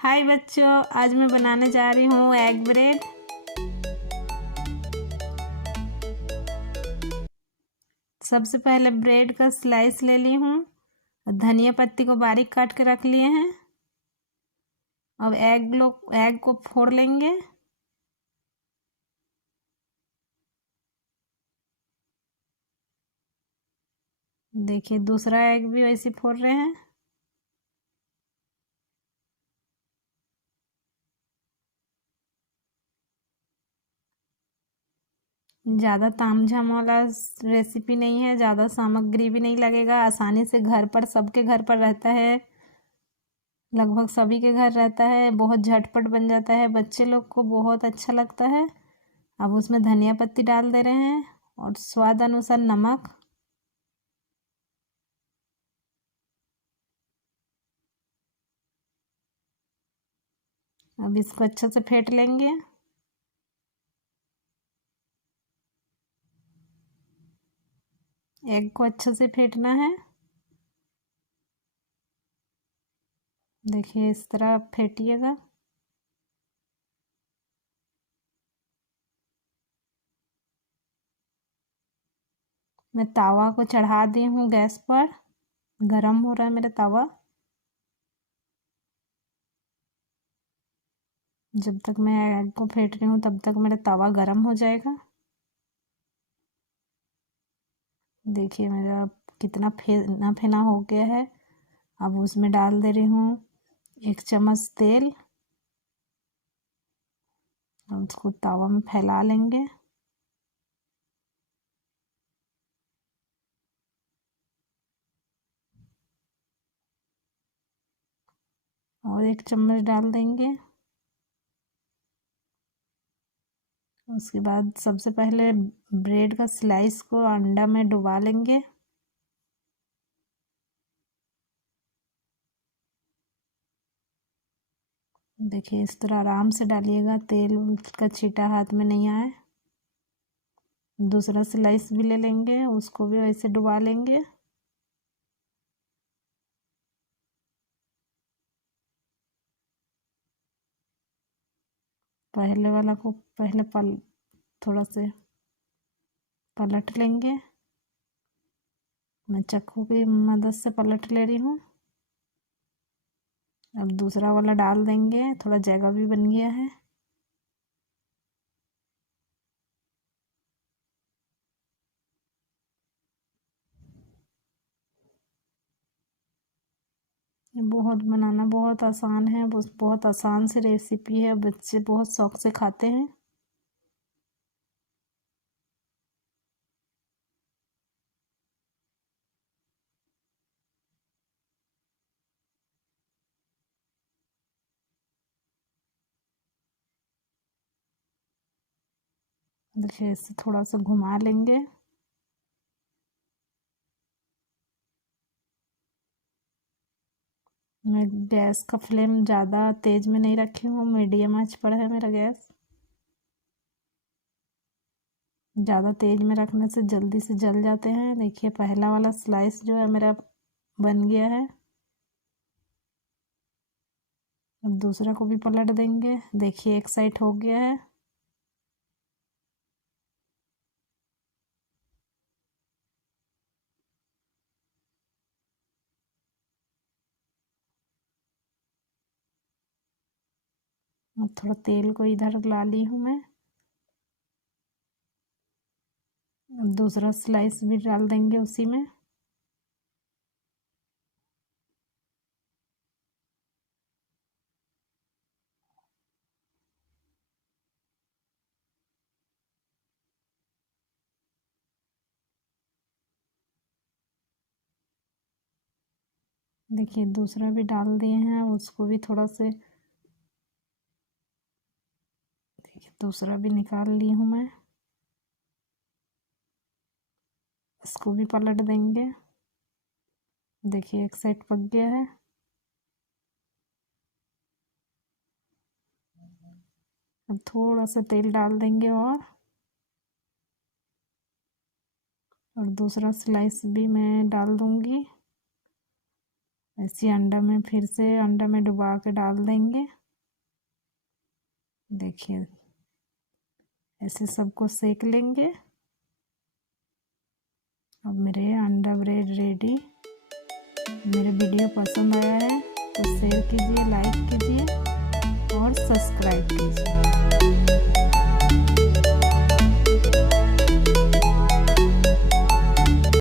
हाय बच्चों, आज मैं बनाने जा रही हूँ एग ब्रेड। सबसे पहले ब्रेड का स्लाइस ले ली हूँ और धनिया पत्ती को बारीक काट के रख लिए हैं। अब एग को फोड़ लेंगे। देखिए दूसरा एग भी वैसे फोड़ रहे हैं। ज़्यादा तामझाम वाला रेसिपी नहीं है, ज़्यादा सामग्री भी नहीं लगेगा, आसानी से घर पर सबके घर पर रहता है, लगभग सभी के घर रहता है, बहुत झटपट बन जाता है, बच्चे लोग को बहुत अच्छा लगता है। अब उसमें धनिया पत्ती डाल दे रहे हैं और स्वाद अनुसार नमक। अब इसको अच्छे से फेंट लेंगे। एग को अच्छे से फेंटना है। देखिए इस तरह फेंटिएगा। मैं तावा को चढ़ा दी हूँ गैस पर, गरम हो रहा है मेरा तावा। जब तक मैं एग को फेंट रही हूँ तब तक मेरा तवा गरम हो जाएगा। देखिए मेरा कितना फेना फेना हो गया है। अब उसमें डाल दे रही हूँ 1 चम्मच तेल। अब उसको तावा में फैला लेंगे। और 1 चम्मच डाल देंगे। उसके बाद सबसे पहले ब्रेड का स्लाइस को अंडा में डुबा लेंगे। देखिए इस तरह आराम से डालिएगा, तेल का छींटा हाथ में नहीं आए। दूसरा स्लाइस भी ले लेंगे, उसको भी वैसे डुबा लेंगे। पहले वाला को पहले थोड़ा से पलट लेंगे। मैं चाकू की मदद से पलट ले रही हूँ। अब दूसरा वाला डाल देंगे, थोड़ा जगह भी बन गया है। ये बनाना बहुत आसान है, बहुत आसान सी रेसिपी है, बच्चे बहुत शौक से खाते हैं। देखिए इसे थोड़ा सा घुमा लेंगे। मैं गैस का फ्लेम ज़्यादा तेज में नहीं रखी हूँ, मीडियम आंच पर है मेरा गैस। ज़्यादा तेज में रखने से जल्दी से जल जाते हैं। देखिए पहला वाला स्लाइस जो है मेरा बन गया है। अब दूसरा को भी पलट देंगे। देखिए एक साइड हो गया है। अब थोड़ा तेल को इधर ला ली हूँ मैं। अब दूसरा स्लाइस भी डाल देंगे उसी में। देखिए दूसरा भी डाल दिए हैं, उसको भी थोड़ा से। देखिए दूसरा भी निकाल ली हूँ मैं। इसको भी पलट देंगे। देखिए एक साइड पक गया है। अब थोड़ा सा तेल डाल देंगे और दूसरा स्लाइस भी मैं डाल दूंगी। इसी अंडा में फिर से अंडा में डुबा के डाल देंगे। देखिए ऐसे सबको सेक लेंगे। अब मेरे अंडा ब्रेड रेडी। मेरे वीडियो पसंद आया है तो शेयर कीजिए, लाइक कीजिए और सब्सक्राइब कीजिए।